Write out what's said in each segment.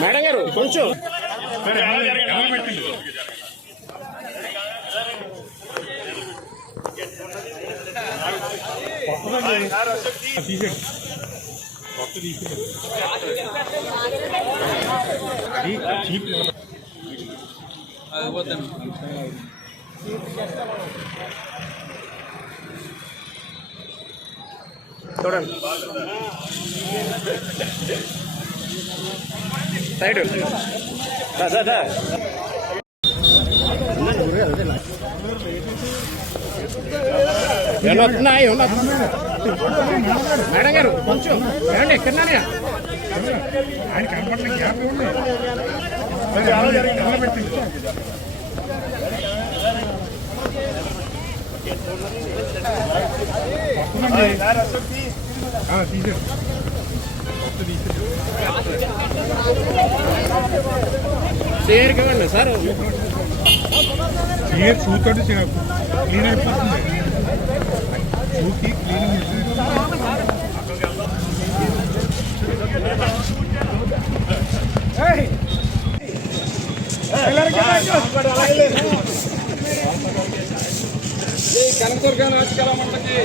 Madam గారు కొంచెం చూడండి సైడ్ ఏమవుతున్నాయి మేడం గారు కొంచెం ఏమండి ఎక్కడన్నా ఆయన కనపడిన గ్యాప్ పెట్టింది షేర్ కదండి సార్ షేర్ చూతండి క్లీన్ అయిపోతుంది చూకి క్లీనింగ్ కనకదుర్గా నాచకల మంటకి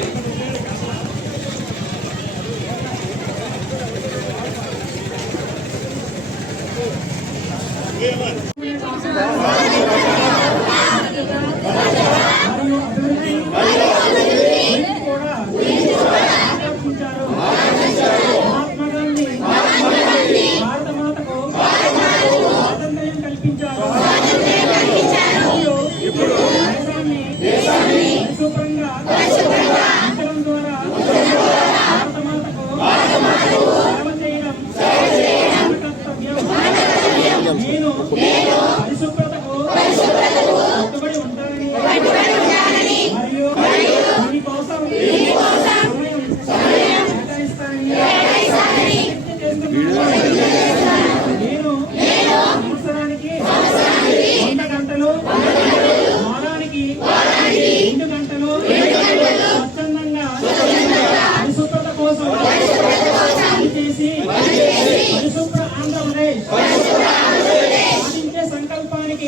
సంకల్పానికి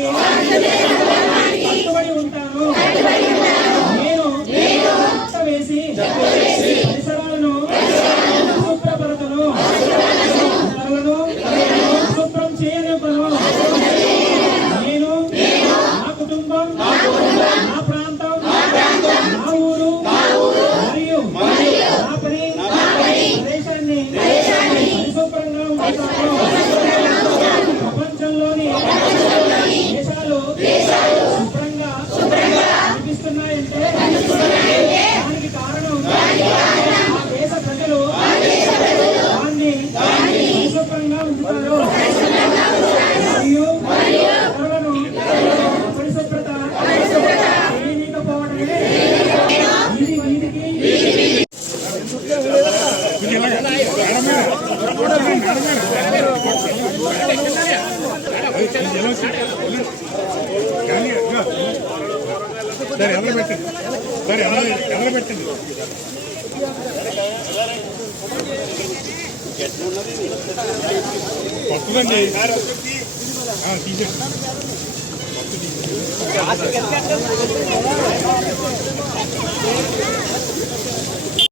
కట్టుబడి ఉంటాను. నేను వేసి పరిసరాలను శుభ్రపరచను, శుభ్రం చేయనివ్వను. నేను నా కుటుంబం, నా ప్రాంతం, నా ఊరు మరియు నా ప్రదేశాన్ని పరిశుభ్రంగా ఉంటాను. ప్రపంచంలోని దేశాలు శుభ్రంగా కనిపిస్తున్నాయంటే దానికి కారణం ఆ దేశ ప్రజలు దాన్ని పరిశుభ్రంగా ఉంచుతారు మరియు ఇతరులను పరిశుభ్రత చేయకపోవడమే వీధికి సరే ఎవరు పెట్టండి, సరే ఎవరు పెట్టండి. వస్తుందండి తీసేయండి.